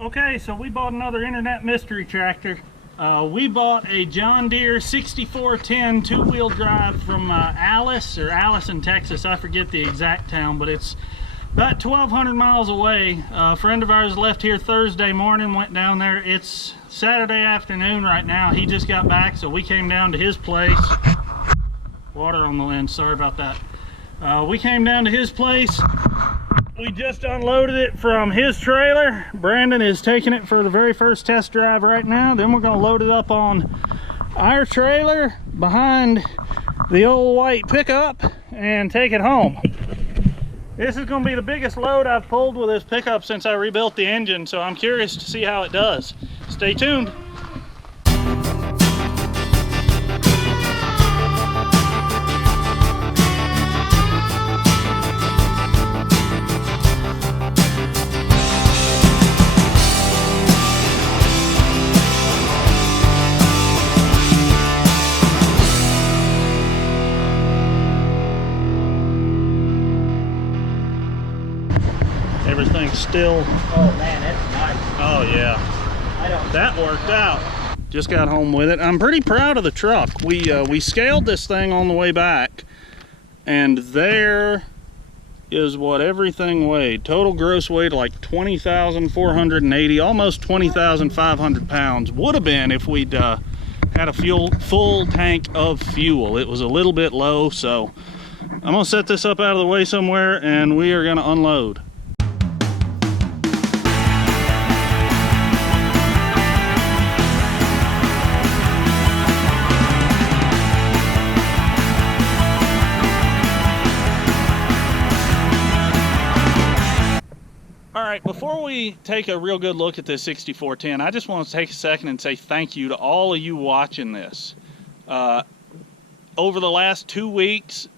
Okay, so we bought another internet mystery tractor. We bought a John Deere 6410 two-wheel drive from Alice in Texas. I forget the exact town, but it's about 1,200 miles away. A friend of ours left here Thursday morning, went down there. It's Saturday afternoon right now. He just got back, so we came down to his place. Water on the lens, sorry about that. We came down to his place. We just unloaded it from his trailer. Brandon is taking it for the very first test drive right now. Then we're gonna load it up on our trailer behind the old white pickup and take it home. This is gonna be the biggest load I've pulled with this pickup since I rebuilt the engine, so I'm curious to see how it does. Stay tuned. Everything's still. Oh man, that's nice. Oh yeah. That worked out. Just got home with it. I'm pretty proud of the truck. We scaled this thing on the way back, and there is what everything weighed. Total gross weight like 20,480, almost 20,500 pounds. Would have been if we'd had a full tank of fuel. It was a little bit low, so I'm gonna set this up out of the way somewhere and we are gonna unload. Before we take a real good look at this 6410, I just want to take a second and say thank you to all of you watching this. Over the last 2 weeks,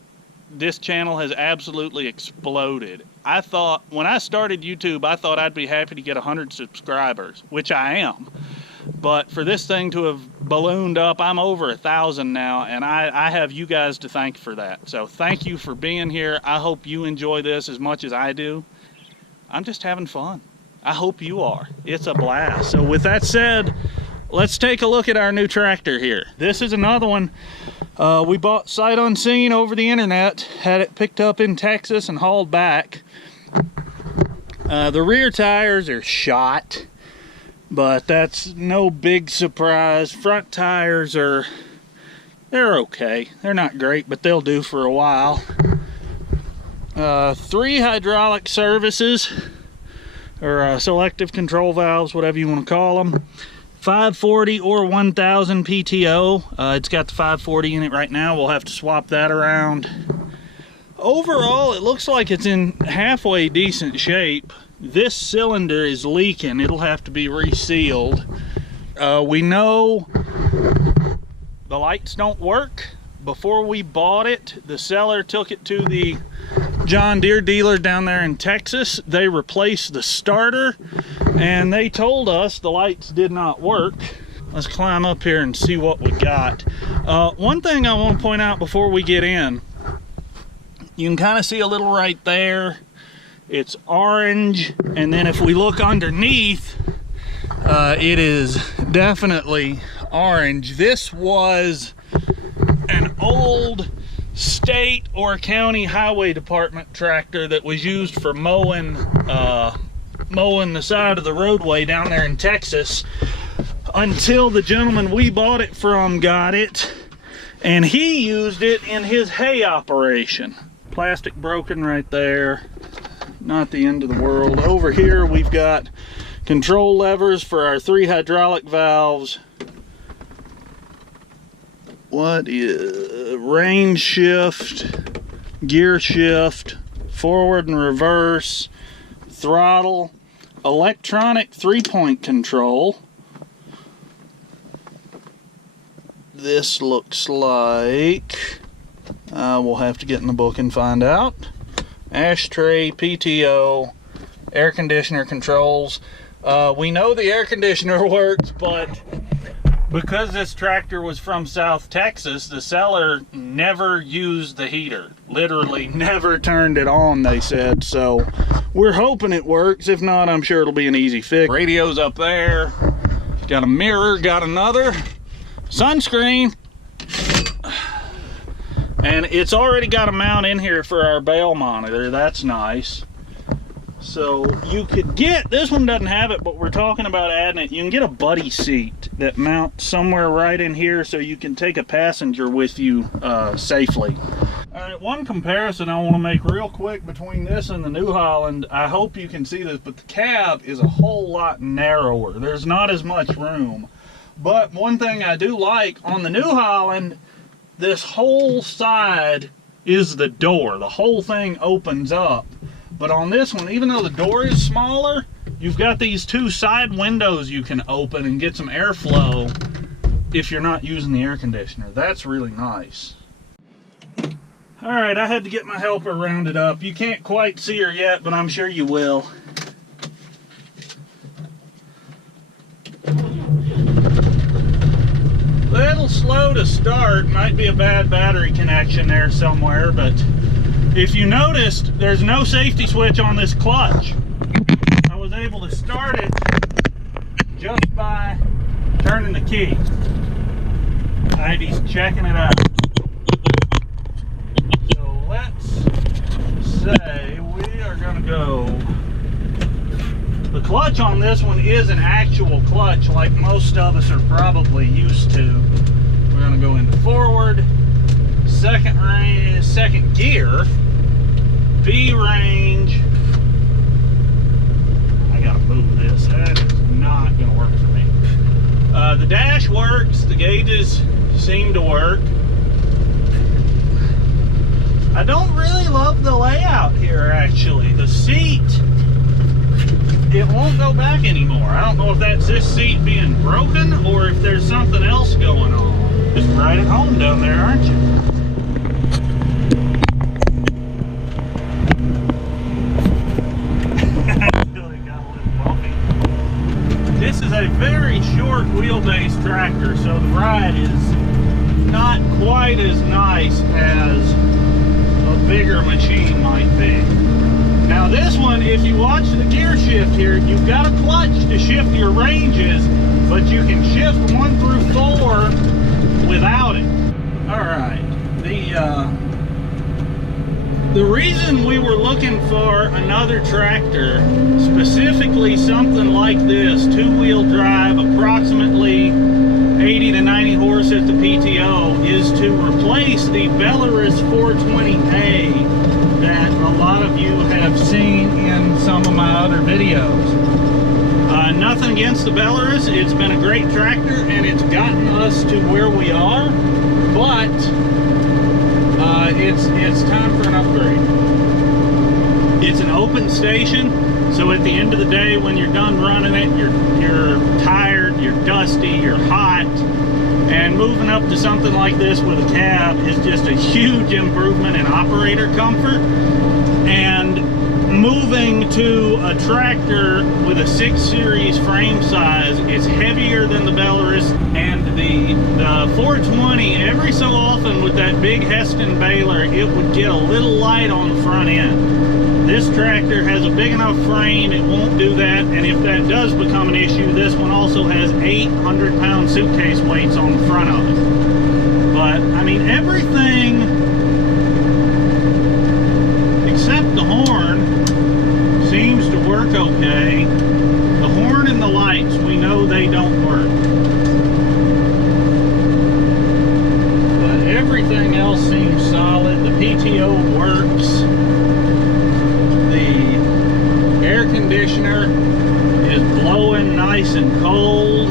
this channel has absolutely exploded. I thought, when I started YouTube, I thought I'd be happy to get 100 subscribers, which I am. But for this thing to have ballooned up, I'm over 1,000 now, and I have you guys to thank for that. So thank you for being here. I hope you enjoy this as much as I do. I'm just having fun. I hope you are. It's a blast. So with that said, let's take a look at our new tractor here. This is another one we bought sight unseen over the internet, had it picked up in Texas and hauled back. The rear tires are shot, but that's no big surprise. Front tires they're okay. They're not great, but they'll do for a while. 3 hydraulic services, or selective control valves, whatever you want to call them. 540 or 1000 PTO. It's got the 540 in it right now. We'll have to swap that around. Overall, it looks like it's in halfway decent shape. This cylinder is leaking. It'll have to be resealed. We know the lights don't work. Before we bought it, the seller took it to the John Deere dealer down there in Texas. They replaced the starter and they told us the lights did not work. Let's climb up here and see what we got. One thing I want to point out before we get in, you can kind of see a little right there. It's orange, and then if we look underneath, it is definitely orange. This was an old state or county highway department tractor that was used for mowing the side of the roadway down there in Texas, until the gentleman we bought it from got it and he used it in his hay operation. Plastic broken right there, not the end of the world. Over here we've got control levers for our 3 hydraulic valves. What is range shift, gear shift, forward and reverse, throttle, electronic 3-point control. This looks like, we'll have to get in the book and find out. Ashtray, PTO, air conditioner controls. We know the air conditioner works, but Because this tractor was from South Texas, the seller never used the heater. Literally never turned it on, they said. So we're hoping it works. If not, I'm sure it'll be an easy fix. Radio's up there. Got a mirror, got another sunscreen. And it's already got a mount in here for our bail monitor. That's nice. So you could get, this one doesn't have it, but we're talking about adding it. You can get a buddy seat that mounts somewhere right in here so you can take a passenger with you safely. All right, one comparison I want to make real quick between this and the New Holland. I hope you can see this, but the cab is a whole lot narrower. There's not as much room. But one thing I do like, on the New Holland, this whole side is the door. The whole thing opens up. But on this one, even though the door is smaller, you've got these two side windows you can open and get some airflow if you're not using the air conditioner. That's really nice. All right, I had to get my helper rounded up. You can't quite see her yet, but I'm sure you will. Little slow to start. Might be a bad battery connection there somewhere, but if you noticed, there's no safety switch on this clutch. I was able to start it just by turning the key. Ivy's checking it out. So let's say we are gonna go. The clutch on this one is an actual clutch like most of us are probably used to. We're gonna go into forward, second gear, B range. I gotta move this. That is not gonna work for me. The dash works. The gauges seem to work. I don't really love the layout here, actually. The seat, it won't go back anymore. I don't know if that's this seat being broken or if there's something else going on. Just right at home down there, aren't you? This is a very short wheelbase tractor, so the ride is not quite as nice as a bigger machine might be. Now this one, if you watch the gear shift here, you've got a clutch to shift your ranges, but you can shift 1 through 4 without it. All right, the reason we were looking for another tractor, specifically something like this, 2-wheel drive, approximately 80 to 90 horse at the PTO, is to replace the Belarus 420A that a lot of you have seen in some of my other videos. Nothing against the Belarus, it's been a great tractor and it's gotten us to where we are, but it's time for an upgrade. It's an open station, so at the end of the day, when you're done running it, you're tired, you're dusty, you're hot, and moving up to something like this with a cab is just a huge improvement in operator comfort. And moving to a tractor with a 6 series frame size, it's heavier than the Belarus, and the 420, every so often with that big Heston baler, it would get a little light on the front end. This tractor has a big enough frame, it won't do that, and if that does become an issue, this one also has 800-pound suitcase weights on the front of it. But, I mean, everything except the horn seems to work okay. The horn and the lights, we know they don't work. But everything else seems solid. The PTO works. The air conditioner is blowing nice and cold.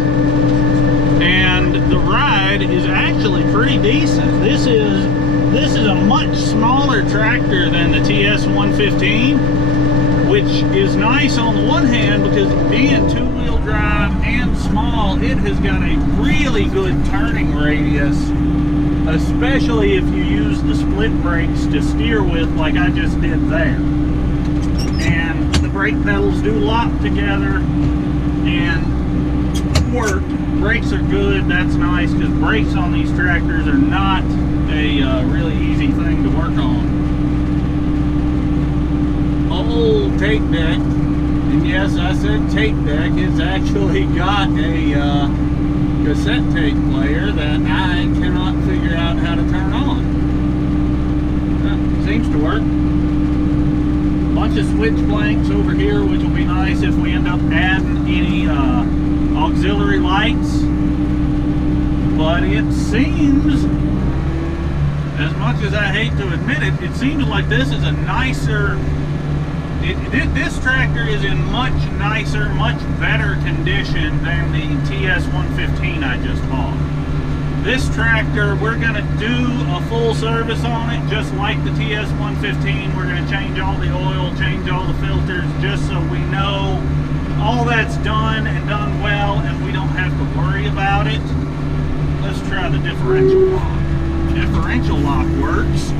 And the ride is actually pretty decent. This is a much smaller tractor than the TS115, which is nice on the one hand because being 2-wheel drive and small, it has got a really good turning radius, especially if you use the split brakes to steer with like I just did there. And the brake pedals do lock together, and work. Brakes are good. That's nice, because brakes on these tractors are not a really easy thing to work on. Old tape deck, and yes, I said tape deck. It's actually got a cassette tape player that I cannot figure out how to turn on. Seems to work. Bunch of switch blanks over here, which will be nice if we end up adding any auxiliary lights. But it seems, as much as I hate to admit it, it seems like this is a nicer, this tractor is in much nicer, much better condition than the TS115 I just bought. This tractor, we're going to do a full service on it, just like the TS115. We're going to change all the oil, change all the filters, just so we know all that's done and done well, and we don't have to worry about it. Let's try the differential lock. Differential lock works.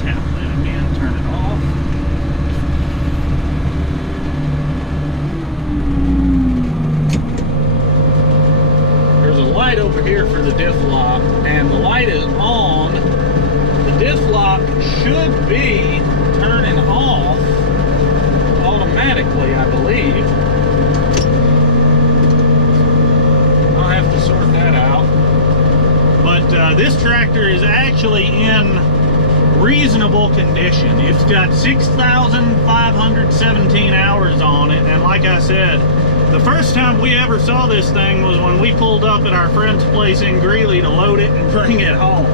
Tap that again, turn it off. Light over here for the diff lock, and the light is on. The diff lock should be turning off automatically, I believe. I'll have to sort that out. But this tractor is actually in reasonable condition. It's got 6,517 hours on it, and like I said, the first time we ever saw this thing was when we pulled up at our friend's place in Greeley to load it and bring it home.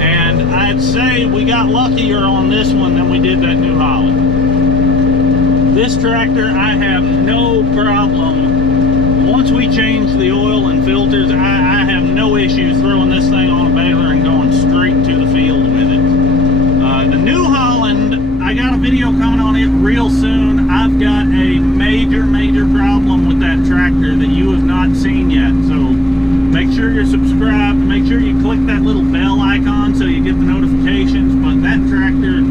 And I'd say we got luckier on this one than we did that New Holland. This tractor, I have no problem. Once we change the oil and filters, I have no issue throwing this thing on a baler and going straight to the field with it. The New Holland, I got a video coming on it real soon. I've got a major problem with that tractor that you have not seen yet. So make sure you're subscribed. Make sure you click that little bell icon so you get the notifications. But that tractor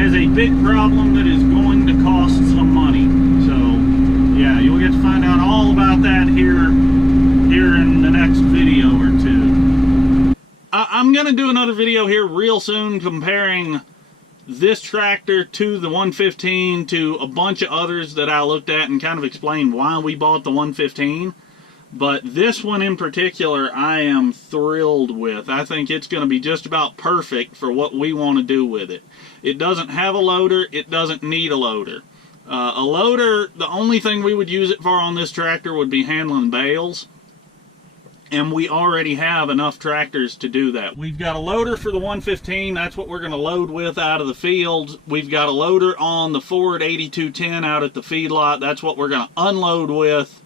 has a big problem that is going to cost some money. So yeah, you'll get to find out all about that here in the next video or two. I'm gonna do another video here real soon comparing this tractor to the 115 to a bunch of others that I looked at and kind of explain why we bought the 115. But this one in particular, I am thrilled with. I think it's going to be just about perfect for what we want to do with it. It doesn't have a loader. It doesn't need a loader. A loader, the only thing we would use it for on this tractor would be handling bales. And we already have enough tractors to do that. We've got a loader for the 115. That's what we're going to load with out of the field. We've got a loader on the Ford 8210 out at the feedlot. That's what we're going to unload with.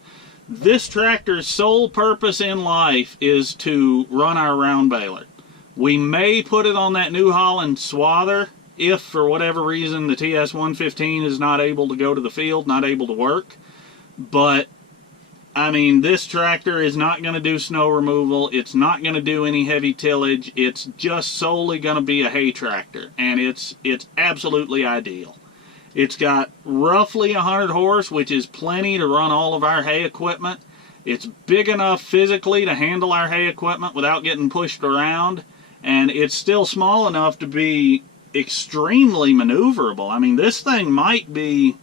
This tractor's sole purpose in life is to run our round baler. We may put it on that New Holland swather if, for whatever reason, the TS115 is not able to go to the field, not able to work. But I mean, this tractor is not going to do snow removal. It's not going to do any heavy tillage. It's just solely going to be a hay tractor, and it's absolutely ideal. It's got roughly 100 horse, which is plenty to run all of our hay equipment. It's big enough physically to handle our hay equipment without getting pushed around, and it's still small enough to be extremely maneuverable. I mean, this thing might be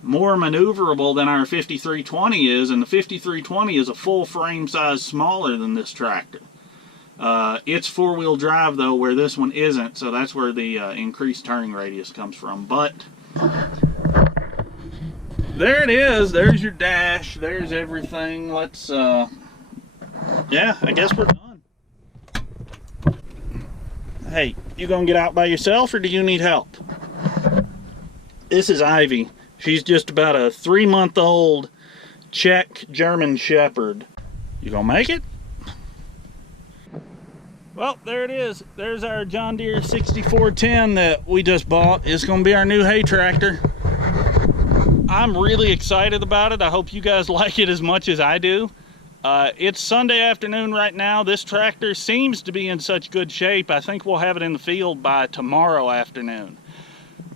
more maneuverable than our 5320 is, and the 5320 is a full frame size smaller than this tractor. It's four-wheel drive though, where this one isn't, so that's where the increased turning radius comes from. But there it is. There's your dash. There's everything. Let's yeah, I guess we're done. Hey, you gonna get out by yourself, or do you need help? This is Ivy. She's just about a 3-month-old Czech German Shepherd. You gonna make it? Well, there it is. There's our John Deere 6410 that we just bought. It's gonna be our new hay tractor. I'm really excited about it. I hope you guys like it as much as I do. It's Sunday afternoon right now. This tractor seems to be in such good shape. I think we'll have it in the field by tomorrow afternoon.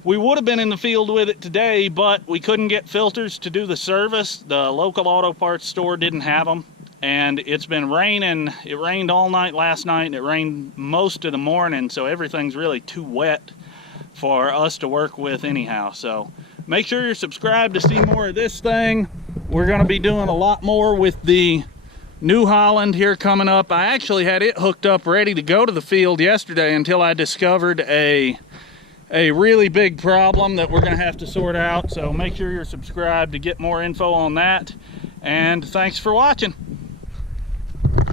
We would have been in the field with it today, but we couldn't get filters to do the service. The local auto parts store didn't have them, and it's been raining. It rained all night last night, and it rained most of the morning, so everything's really too wet for us to work with anyhow. So make sure you're subscribed to see more of this thing. We're going to be doing a lot more with the New Holland here coming up. I actually had it hooked up ready to go to the field yesterday until I discovered a really big problem that we're going to have to sort out. So make sure you're subscribed to get more info on that. And thanks for watching.